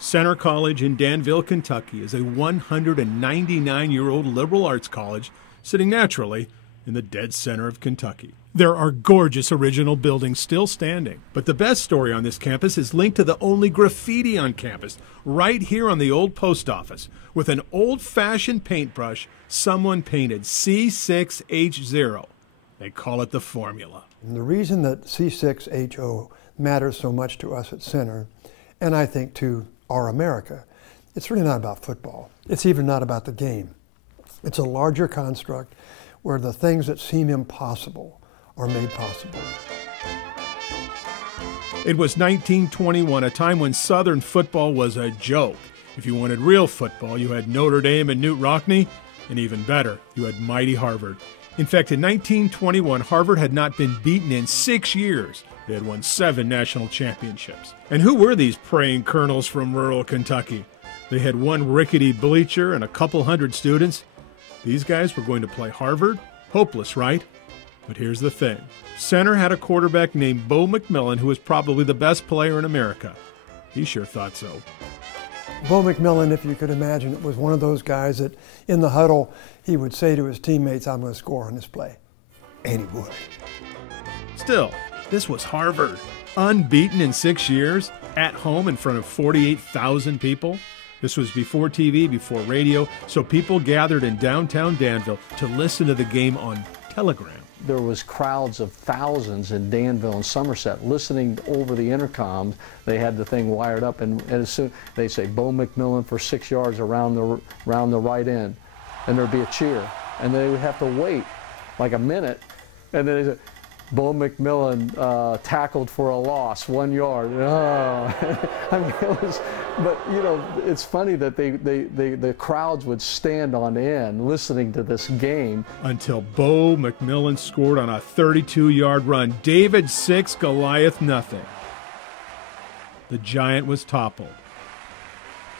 Center College in Danville, Kentucky is a 199-year-old liberal arts college sitting naturally in the dead center of Kentucky. There are gorgeous original buildings still standing, but the best story on this campus is linked to the only graffiti on campus, right here on the old post office. With an old-fashioned paintbrush, someone painted C6H0. They call it the formula. And the reason that C6H0 matters so much to us at Center, and I think to our America, it's really not about football. It's even not about the game. It's a larger construct where the things that seem impossible are made possible. It was 1921, a time when Southern football was a joke. If you wanted real football, you had Notre Dame and Newt Rockne, and even better, you had mighty Harvard. In fact, in 1921, Harvard had not been beaten in 6 years. They had won 7 national championships. And who were these praying colonels from rural Kentucky? They had one rickety bleacher and a couple hundred students. These guys were going to play Harvard? Hopeless, right? But here's the thing. Center had a quarterback named Bo McMinnville who was probably the best player in America. He sure thought so. Bo McMinnville, if you could imagine, it was one of those guys that in the huddle, he would say to his teammates, "I'm going to score on this play." And he would. Still, this was Harvard, unbeaten in 6 years, at home in front of 48,000 people. This was before TV, before radio, so people gathered in downtown Danville to listen to the game on telegram. There was crowds of thousands in Danville and Somerset listening over the intercom. They had the thing wired up, and as soon they say Bo McMinnville for 6 yards around the right end, and there'd be a cheer, and they would have to wait like a minute, and then they said, Bo McMinnville tackled for a loss, 1 yard. Oh. I mean, it was, but you know, it's funny that the crowds would stand on end listening to this game. Until Bo McMinnville scored on a 32-yard run. David 6, Goliath nothing. The giant was toppled.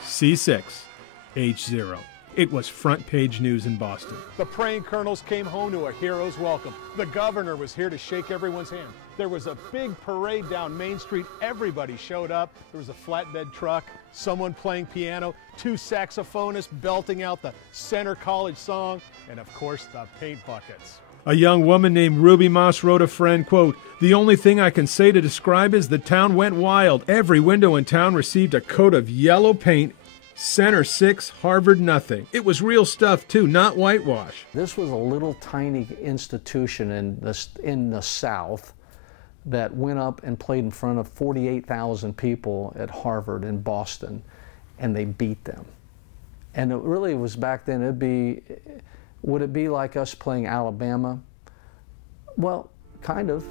C6H0. It was front page news in Boston. The praying colonels came home to a hero's welcome. The governor was here to shake everyone's hand. There was a big parade down Main Street. Everybody showed up. There was a flatbed truck, someone playing piano, 2 saxophonists belting out the Center College song, and of course the paint buckets. A young woman named Ruby Moss wrote a friend, quote, "The only thing I can say to describe is the town went wild. Every window in town received a coat of yellow paint. Center 6, Harvard nothing. It was real stuff too, not whitewash." This was a little tiny institution in the South that went up and played in front of 48,000 people at Harvard in Boston, and they beat them. And it really was back then, would it be like us playing Alabama? Well, kind of.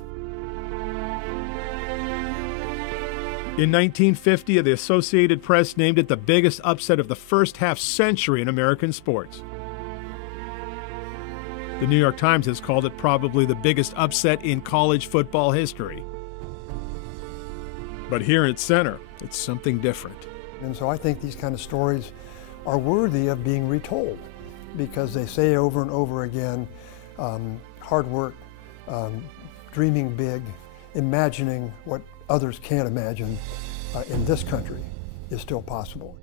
In 1950, the Associated Press named it the biggest upset of the first half-century in American sports. The New York Times has called it probably the biggest upset in college football history. But here at Center, it's something different. And so I think these kind of stories are worthy of being retold because they say over and over again, hard work, dreaming big, imagining what others can't imagine in this country is still possible.